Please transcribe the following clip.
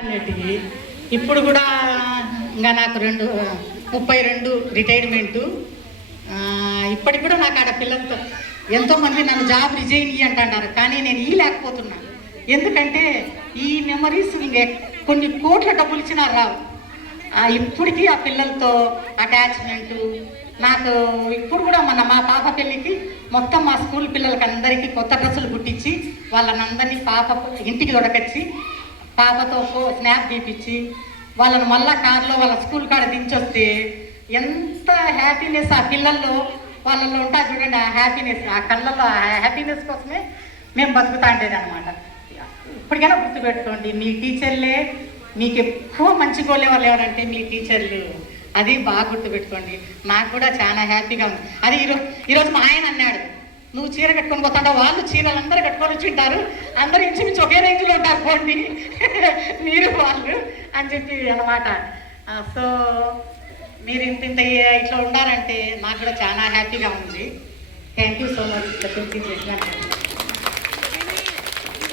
అన్నిటికి ఇప్పుడు కూడా ఇంకా నాకు 32 రిటైర్మెంటు. ఇప్పటికి కూడా నాకు ఆడ పిల్లలతో ఎంతోమంది నన్ను జాబ్ రిజైన్ అంటున్నారు, కానీ నేను లేకపోతున్నాను. ఎందుకంటే ఈ మెమరీస్ కొన్ని కోట్ల డబ్బులు ఇచ్చినా రావు. ఇప్పటికీ ఆ పిల్లలతో అటాచ్మెంటు నాకు. ఇప్పుడు కూడా మా పాప పెళ్ళికి మొత్తం మా స్కూల్ పిల్లలకి అందరికీ కొత్త డ్రెస్సులు కుట్టించి వాళ్ళని పాప ఇంటికి దొడకొచ్చి పాపతో స్నాప్ తీపిచ్చి వాళ్ళని మళ్ళా కార్లో వాళ్ళ స్కూల్ కాడ దించొస్తే ఎంత హ్యాపీనెస్ ఆ పిల్లల్లో వాళ్ళల్లో ఉంటా చూడండి. ఆ హ్యాపీనెస్, ఆ కళ్ళల్లో ఆ హ్యాపీనెస్ కోసమే మేము బతుకుతా ఉండేది అనమాట. ఇప్పటికైనా గుర్తుపెట్టుకోండి, మీ టీచర్లే మీకు ఎక్కువ మంచి కోలే వాళ్ళు ఎవరంటే మీ టీచర్లు. అది బాగా గుర్తుపెట్టుకోండి. నాకు కూడా చాలా హ్యాపీగా ఉంది. అది ఈరోజు మా ఆయన అన్నాడు, నువ్వు చీర కట్టుకొని పోతాంటావు, వాళ్ళు చీరలు అందరూ కట్టుకొని వచ్చి ఉంటారు, అందరూ ఇంచుమించు ఒకే రేంజ్లో ఉంటారు పోండి మీరు వాళ్ళు అని చెప్పి అనమాట. సో మీరు ఇంత ఇట్లా ఉండాలంటే నాకు కూడా చాలా హ్యాపీగా ఉంది. Thank you so much.